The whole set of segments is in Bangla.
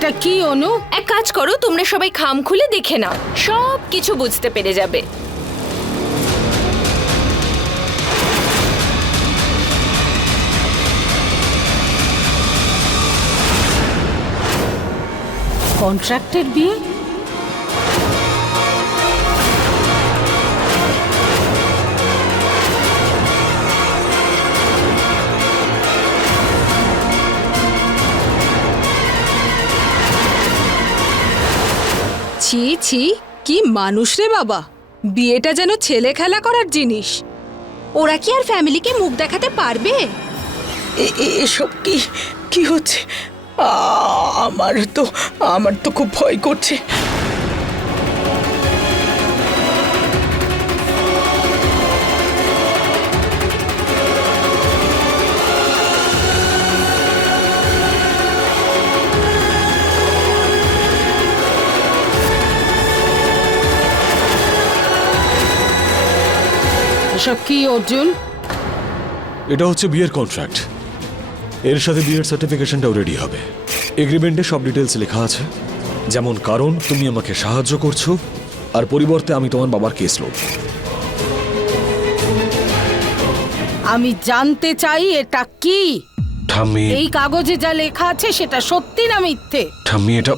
এটা কি অনু? এক কাজ করো তোমরা সবাই খাম খুলে দেখে নাও। সব কিছু বুঝতে পেরে যাবে। কন্ট্রাক্টের বিয়ে ছি ছি, কি মানুষ রে বাবা। বিয়েটা যেন ছেলে খেলা করার জিনিস। ওরা কি আর ফ্যামিলিকে মুখ দেখাতে পারবে? এ- এসব কি কি হচ্ছে? আ- আমার তো আমার তো খুব ভয় করছে। এসব কি অর্জুন? এটা হচ্ছে বিয়ের কন্ট্রাক্ট এর সাথে বিয়ের সার্টিফিকেশনটাও রেডি হবে। এগ্রিমেন্টে সব ডিটেলস লেখা আছে। যেমন কারণ তুমি আমাকে সাহায্য করছ আর পরিবর্তে আমি তোমার বাবার কেস লড়ব আমি জানতে চাই এটা কি? ঠাম্মি। এই কাগজে যা লেখা আছে সেটা সত্যি না মিথ্যে? ঠাম্মি এটা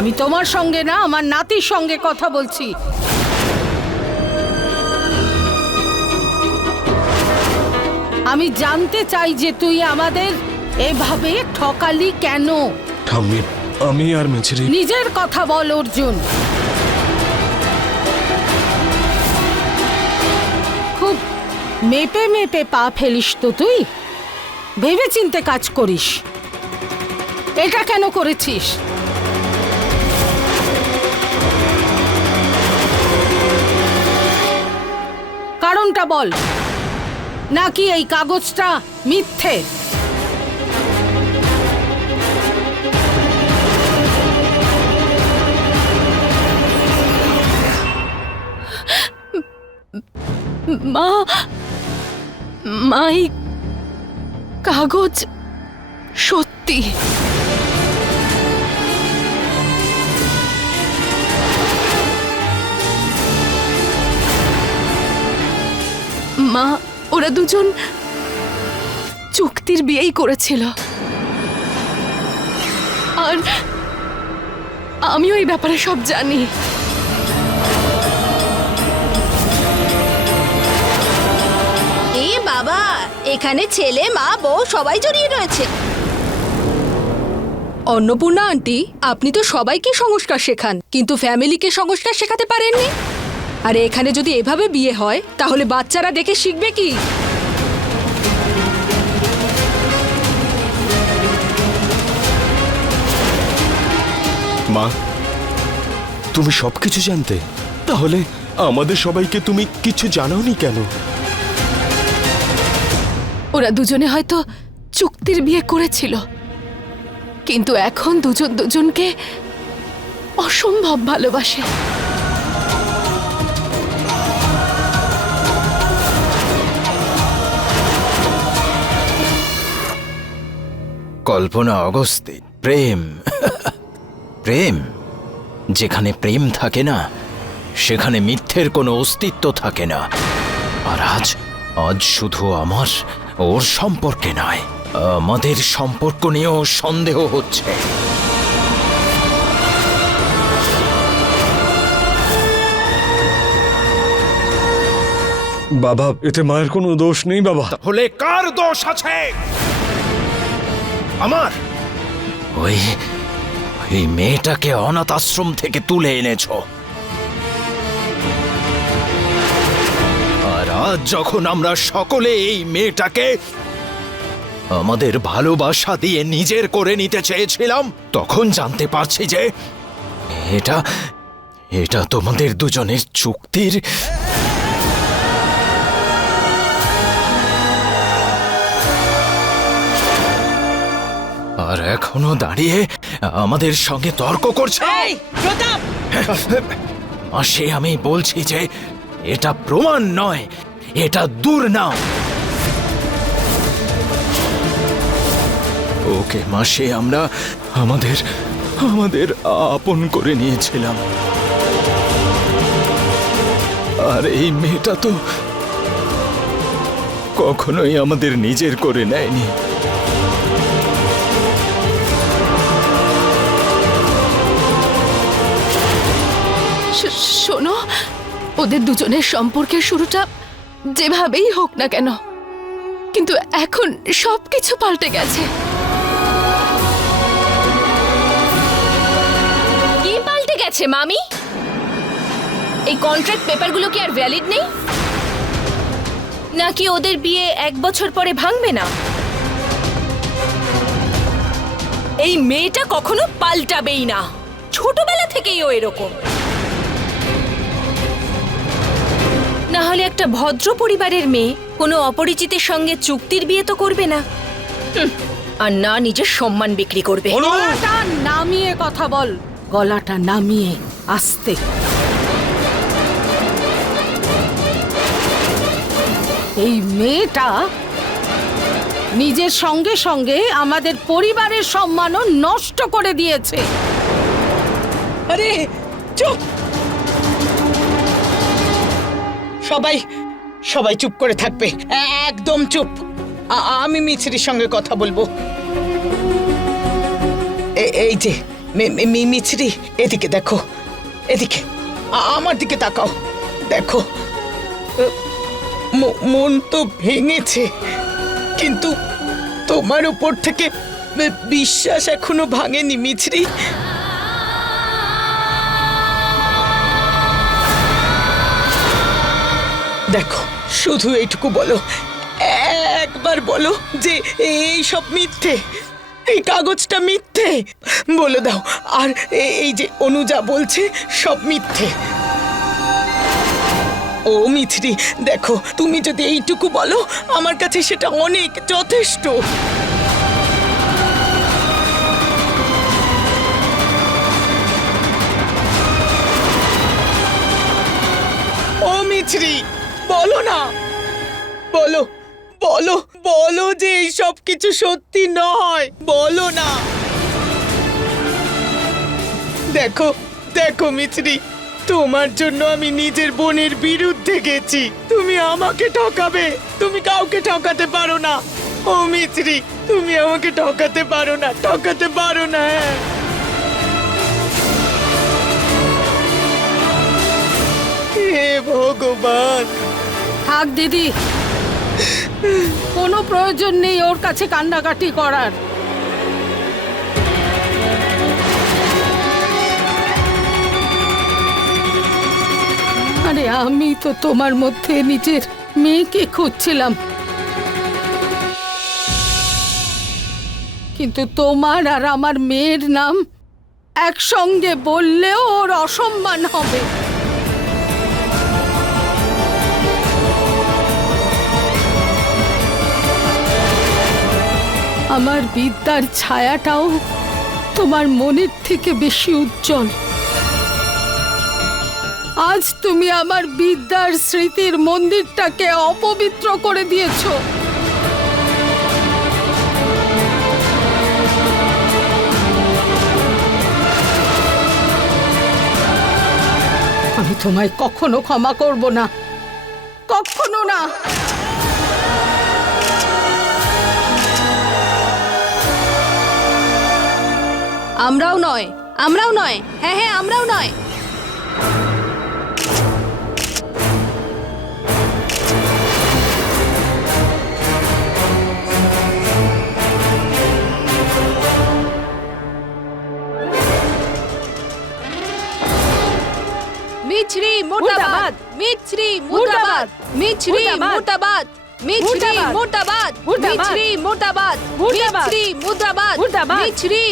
আমি তোমার সঙ্গে না আমার নাতির সঙ্গে কথা বলছি। আমি জানতে চাই যে তুই আমাদের এভাবে ঠকালি কেন? ঠাম্মি আমি আর মেছেরি নিজের কথা বল অর্জুন। খুব মেপে মেপে পা ফেলিস তো তুই। ভেবে চিনতে কাজ করিস। এটা কেন করেছিস? কারণটা বল। নাকি এই কাগজটা মিথ্যে? মা মাই কাগজ সত্যি। মা ওরা দুজন চুক্তির বিয়েই করেছিল। আর আমিও এই ব্যাপারে সব জানি। এ বাবা এখানে ছেলে মা বউ সবাই জড়িয়ে রয়েছে। অন্নপূর্ণা আন্টি আপনি তো সবাইকে সংস্কার শেখান কিন্তু ফ্যামিলিকে সংস্কার শেখাতে পারেননি? আর এখানে যদি এভাবে বিয়ে হয় তাহলে বাচ্চারা দেখে শিখবে কি? মা তুমি সবকিছু জানতে। তাহলে আমাদের সবাইকে তুমি কিছু জানাওনি কেন? ওরা দুজনে হয়তো চুক্তির বিয়ে করেছিল। কিন্তু এখন দুজন দুজনকে অসম্ভব ভালোবাসে। কল্পনা অগস্তে প্রেম। প্রেম যেখানে প্রেম থাকে না সেখানে মিথ্যের কোনো অস্তিত্ব থাকে না। আর আজ আজ শুধু আমার ওর সম্পর্কে নয় আমাদের সম্পর্ক নিয়েও সন্দেহ হচ্ছে। বাবা এতে মায়ের কোনো দোষ নেই বাবা। তাহলে কার দোষ আছে? আমার? ওই ওই মেয়েটাকে অনাথ আশ্রম থেকে তুলে এনেছো। আর আজ যখন আমরা সকলে এই মেয়েটাকে আমাদের ভালোবাসা দিয়ে নিজের করে নিতে চেয়েছিলাম, তখন জানতে পারছি যে এটা এটা তোমাদের দুজনের চুক্তির আর এখনও দাঁড়িয়ে আমাদের সঙ্গে তর্ক করছে? মাসে আমি বলছি যে এটা প্রমাণ নয় এটা দুর্নাম ওকে মাসে আমরা আমাদের আমাদের আপন করে নিয়েছিলাম। আর এই মেয়েটা তো কখনোই আমাদের নিজের করে নেয়নি। শোনো, ওদের দুজনের সম্পর্কের শুরুটা যেভাবেই হোক না কেন, কিন্তু এখন সবকিছু পাল্টে গেছে। কি পাল্টে গেছে, মামি? এই কন্ট্রাক্ট পেপারগুলো কি আর ভ্যালিড নেই? নাকি ওদের বিয়ে এক বছর পরে ভাঙবে না? এই মেয়েটা কখনো পাল্টাবেই না। ছোটবেলা থেকেই ও এরকম। না হলে একটা ভদ্র পরিবারের মেয়ে কোনো অপরিচিতের সঙ্গে চুক্তির বিয়ে তো করবে না। আর না নিজের সম্মান বিক্রি করবে। গলাটা নামিয়ে কথা বল। গলাটা নামিয়ে আস্তে। এই মেয়েটা নিজের সঙ্গে সঙ্গে আমাদের পরিবারের সম্মানও নষ্ট করে দিয়েছে। আরে চুপ! সবাই সবাই চুপ করে থাকবে। একদম চুপ। আমি মিছরির সঙ্গে কথা বলব। এই যে মিছরি, এদিকে দেখো, এদিকে আমার দিকে তাকাও। দেখো মন তো ভেঙেছে, কিন্তু তোমার উপর থেকে বিশ্বাস এখনও ভাঙেনি মিছরি। দেখো, শুধু এইটুকু বলো, একবার বলো যে এই সব মিথ্যে, এই কাগজটা মিথ্যে। বলে দাও, আর এই যে অনুজা বলছে, সব মিথ্যে। ও মিথরি দেখো, তুমি যদি এইটুকু বলো, আমার কাছে সেটা অনেক যথেষ্ট। ও মিছরি বলো না। বলো বলো বলো যে এই সব কিছু সত্যি নয়। বলো না। দেখো দেখো, মিছরি, তোমার জন্য আমি নিজের বোনের বিরুদ্ধে গেছি। তুমি আমাকে ঠকাবে। তুমি কাউকে ঠকাতে পারো না। ও মিছরি, তুমি আমাকে ঠকাতে পারো না, ঠকাতে পারো না হ্যাঁ। হে ভগবান। থাক, দিদি। কোনো প্রয়োজন নেই ওর কাছে কান্নাকাটি করার। আরে, আমি তো তোমার মধ্যে নিজের মেয়েকে খুঁজছিলাম। কিন্তু তোমার আর আমার মেয়ের নাম একসঙ্গে বললেও ওর অসম্মান হবে। আমার বিদ্যার ছায়াটাও তোমার মনের থেকে বেশি উজ্জ্বল। আজ তুমি আমার বিদ্যার স্মৃতির মন্দিরটাকে অপবিত্র করে দিয়েছ। আমি তোমায় কখনো ক্ষমা করব না। কখনো না। আমরাও নয় আমরাও নয়। হ্যাঁ হ্যাঁ আমরাও নয়। মিছরি মোটাবাদ মিছরি মোটাবাদ মিছরি মোটাবাদ মিছরি মোটাবাদ মিছরি মোটাবাদ মিছরি মুদ্রাবাদ মিছরি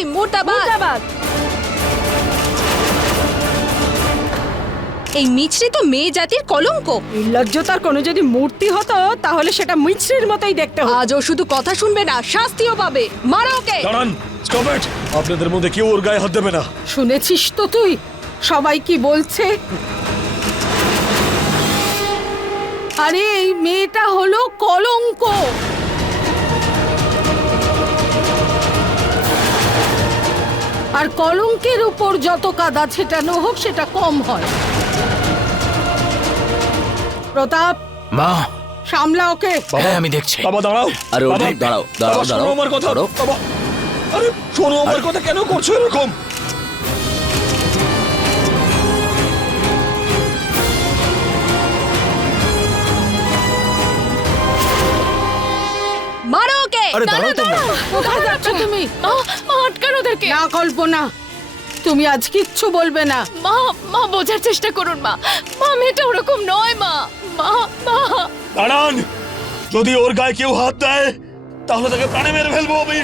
এই মিছরি তো মেয়ে জাতির কলঙ্ক। নির্লজ্জতার কোনো যদি মূর্তি হতো তাহলে সেটা মিছরির মতোই দেখতে হতো। আজ ও শুধু কথা শুনবে না শাস্তিও পাবে। মারো ওকে। দাঁড়ান স্টপ ইট আপনাদের মধ্যে কেউ ওর গায়ে হাত দেবে না। শুনেছিস তো তুই? সবাই কি বলছে? আরে এই মেয়েটা হলো কলঙ্ক। আর কলঙ্কের উপর যত কাদা ছেটানো হোক সেটা কম হয়। প্রতাপ মা। সামলা ওকে। হ্যাঁ আমি দেখছি। বাবা দাঁড়াও। আরে বাবা, দাঁড়াও, বাবা, দাঁড়াও, শোনো দাঁড়াও, আমার কথা। দাঁড়াও। বাবা আরে শোনো আমার কথা কেন করছ এরকম? আরে দাঁড়াও তোমরা কোথায় যাচ্ছ তুমি? মা মা আটকান ওদেরকে। না কল্পনা। তুমি আজ কিচ্ছু বলবে না। মা মা বোঝার চেষ্টা করুন মা। মা মেয়েটা ওরকম নয় মা। মা মা। দাঁড়ান। যদি ওর গায়ে কেউ হাত দেয় তাহলে তাকে প্রাণে মেরে ফেলব আমি।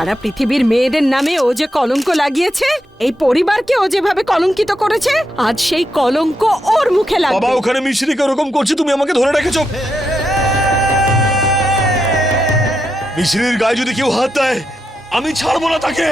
সারা পৃথিবীর মেয়েদের নামে ও যে কলঙ্ক লাগিয়েছে, এই পরিবারকে ও যেভাবে কলঙ্কিত করেছে, আজ সেই কলঙ্ক ওর মুখে বাবা, ওখানে মিশ্রিকে ওরকম করছে, তুমি আমাকে ধরে রেখেছো। মিশ্রির গায়ে যদি কেউ হাত দেয়, আমি ছাড়বো না তাকে।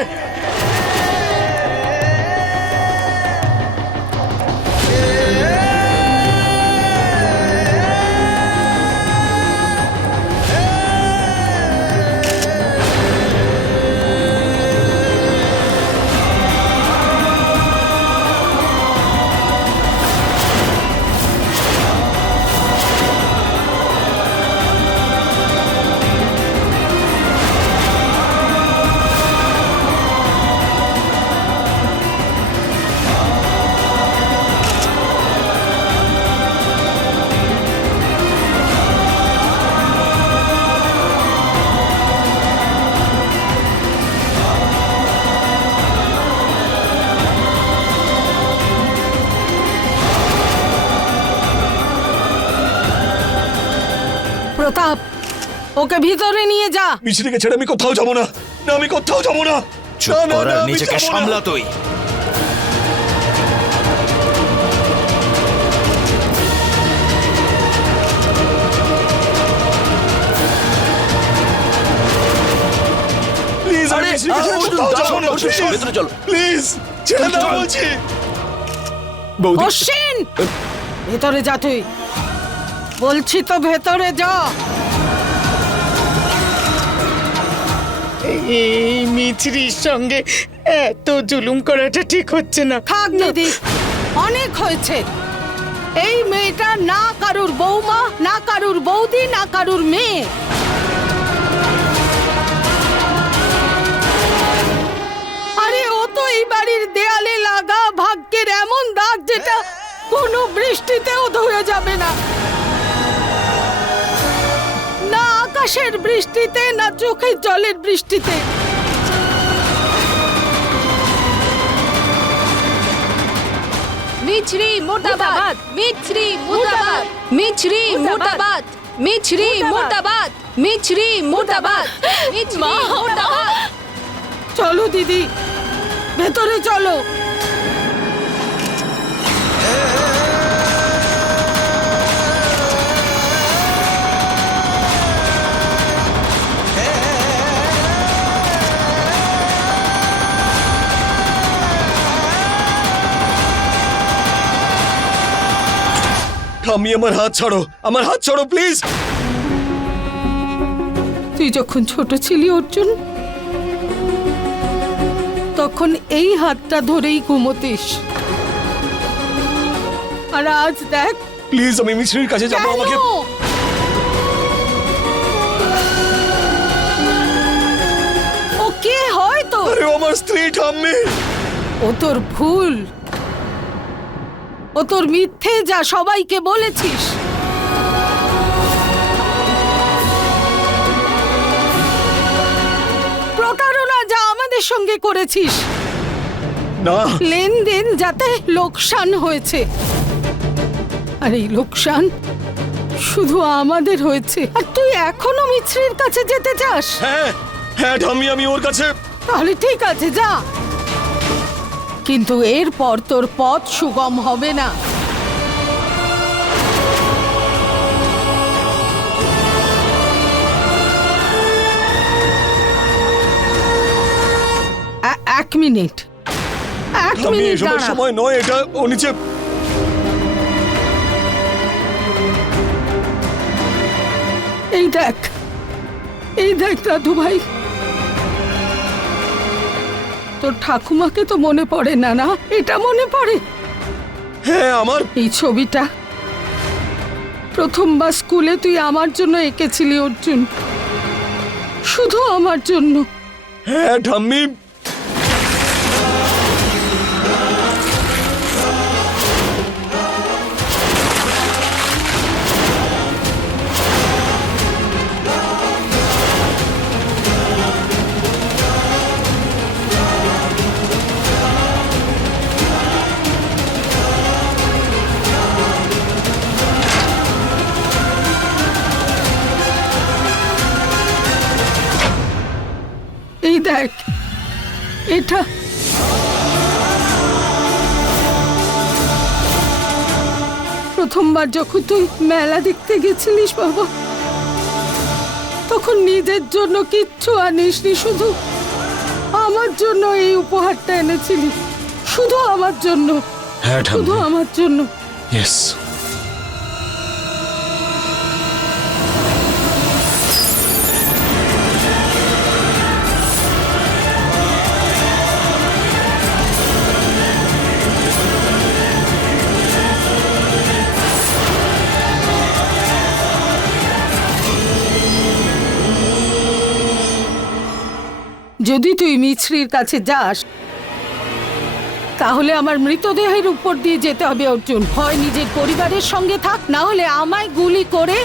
ওকে ভিতরে নিয়ে যা। মিশ্রিকে ছেড়ে আমি কোথাও যাব না। না আমি কোথাও যাব না। চুপ কর আর নিজেকে সামলা তুই। প্লিজ ছেড়ে প্লিজ দাও বলছি। বৌদি। অশ্বিন! ভেতরে যা তুই। বলছি তো ভেতরে যা। এই মিছরির সঙ্গে এত জুলুম করাটা ঠিক হচ্ছে না। থাক দিদি, অনেক হয়েছে। এই মেয়েটা না কারুর বৌমা, না কারুর বৌদি, না কারুর মেয়ে। আরে, ও তো এই বাড়ির দেয়ালে লাগা ভাগ্যের এমন দাগ যেটা কোনো বৃষ্টিতেও ধুয়ে যাবে না। আকাশের বৃষ্টিতে না চোখের জলের বৃষ্টিতে? মিছরি মুর্দাবাদ মিছরি মুর্দাবাদ মিছরি মুর্দাবাদ। মিছরি মুর্দাবাদ। মিছরি মুর্দাবাদ। মিছরি মুর্দাবাদ। চলো দিদি। ভেতরে চলো। আমি আমার হাত ছাড়ো আমার হাত ছাড়ো প্লিজ তুই যখন ছোট ছিলি অর্জুন তখন এই হাতটা ধরেই ঘুমোতিস। আর আজ দেখ প্লিজ আমি মিছরির কাছে যাব? আমাকে ও কে হয় তো আমার স্ত্রী ঠাম্মি! ও তোর ভুল। ও তোর মিথ্যে যা সবাইকে বলেছিস। প্রতারণা যা আমাদের সঙ্গে করেছিস। না। লেনদেন যাতে লোকসান হয়েছে। আর এই লোকসান শুধু আমাদের হয়েছে। আর তুই এখনও মিছরির কাছে যেতে চাস? হ্যাঁ হ্যাঁ ঠাম্মি আমি ওর কাছে তাহলে ঠিক আছে যা। কিন্তু এরপর তোর পথ সুগম হবে না। এক মিনিট। এক মিনিট দাঁড়া। সময় নয় এটা ও নিচে এই দেখ। এই দেখ দাদু ভাই তোর ঠাকুমাকে তো মনে পড়ে না না এটা মনে পড়ে। হ্যাঁ আমার। এই ছবিটা। প্রথমবার স্কুলে তুই আমার জন্য এঁকেছিলি অর্জুন। শুধু আমার জন্য। হ্যাঁ ঠাম্মি। এটা? প্রথমবার যখন তুই মেলা দেখতে গেছিলিস বাবা তখন নিজের জন্য কিচ্ছু আনিসনি শুধু আমার জন্য এই উপহারটা এনেছিলি। শুধু আমার জন্য। হ্যাঁ শুধু আমার জন্য। ইয়েস যদি তুই মিছরির কাছে যাস, তাহলে আমার মৃতদেহের উপর দিয়ে যেতে হবে, অর্জুন। হয় নিজের পরিবারের সঙ্গে থাক, না হলে আমায় গুলি করে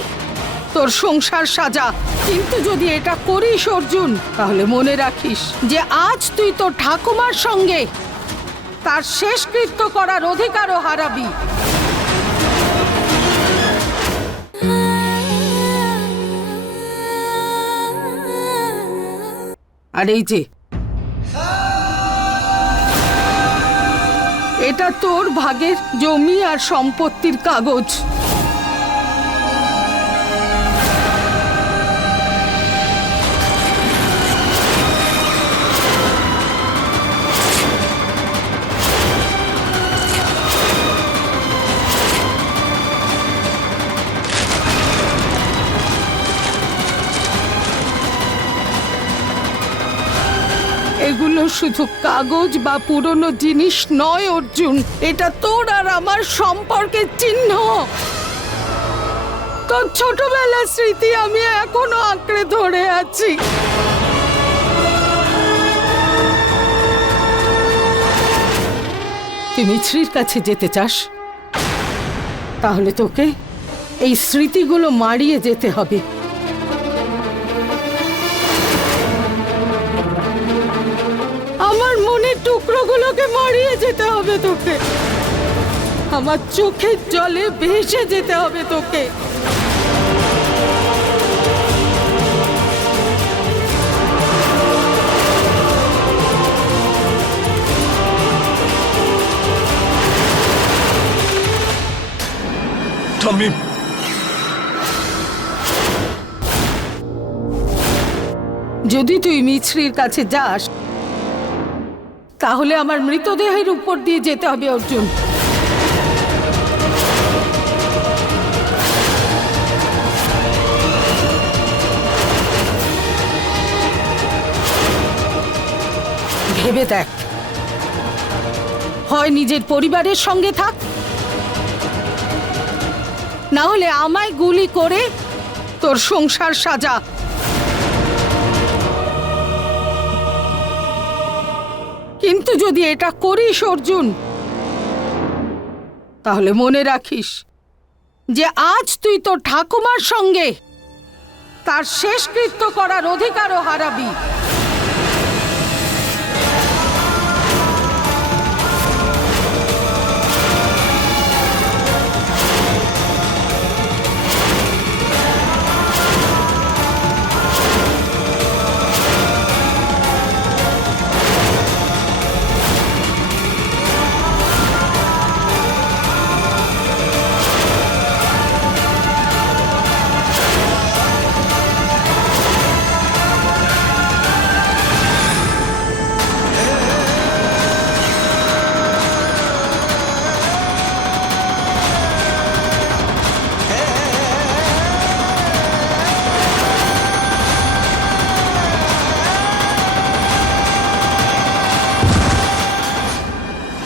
তোর সংসার সাজা। কিন্তু যদি এটা করিস, অর্জুন, তাহলে মনে রাখিস যে আজ তুই তোর ঠাকুমার সঙ্গে তার শেষকৃত্য করার অধিকারও হারাবি। আর এই যে। এটা তোর ভাগের জমি আর সম্পত্তির কাগজ। শুধু কাগজ বা পুরনো জিনিস নয়, অর্জুন। এটা তোর আর আমার সম্পর্কের চিহ্ন। তোর ছোটবেলার স্মৃতি আমি এখনও আঁকড়ে ধরে আছি। তুই মিছরির কাছে যেতে চাস? তাহলে তোকে এই স্মৃতিগুলো মারিয়ে যেতে হবে। টুকরোগুলোকে মারিয়ে যেতে হবে তোকে। আমার চোখের জলে ভেসে যেতে হবে তোকে। যদি তুই মিছরির কাছে যাস তাহলে আমার মৃতদেহের উপর দিয়ে যেতে হবে, অর্জুন। ভেবে দেখ। হয় নিজের পরিবারের সঙ্গে থাক, না হলে আমায় গুলি করে তোর সংসার সাজা। কিন্তু যদি এটা করিস, অর্জুন, তাহলে মনে রাখিস যে আজ তুই তোর ঠাকুমার সঙ্গে তার শেষকৃত্য করার অধিকারও হারাবি।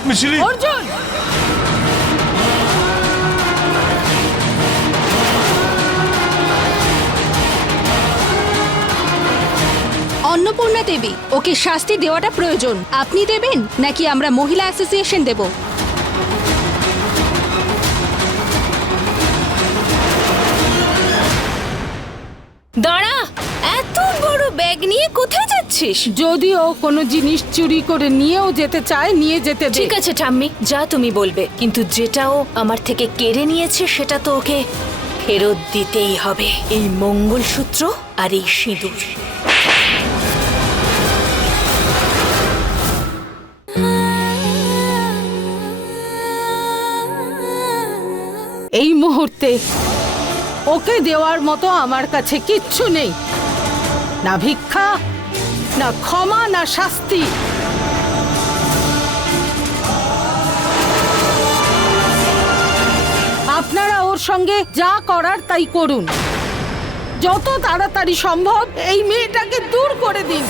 মিছিলি Orcun! অন্নপূর্ণা দেবী ওকে শাস্তি দেওয়াটা প্রয়োজন। আপনি দেবেন নাকি আমরা মহিলা অ্যাসোসিয়েশন দেব? কোথায় যাচ্ছিস যদি ও কোনো জিনিস চুরি করে নিয়েও যেতে চায় নিয়ে যেতে দে। ঠিক আছে ঠাম্মি যা তুমি বলবে। কিন্তু যেটাও আমার থেকে কেড়ে নিয়েছে সেটা তো ওকে ফেরত দিতেই হবে। এই মঙ্গলসূত্র আর এই সিঁদুর। এই মুহূর্তে ওকে দেওয়ার মতো আমার কাছে কিচ্ছু নেই। না ভিক্ষা না ক্ষমা, না শাস্তি। আপনারা ওর সঙ্গে যা করার তাই করুন। যত তাড়াতাড়ি সম্ভব এই মেয়েটাকে দূর করে দিন।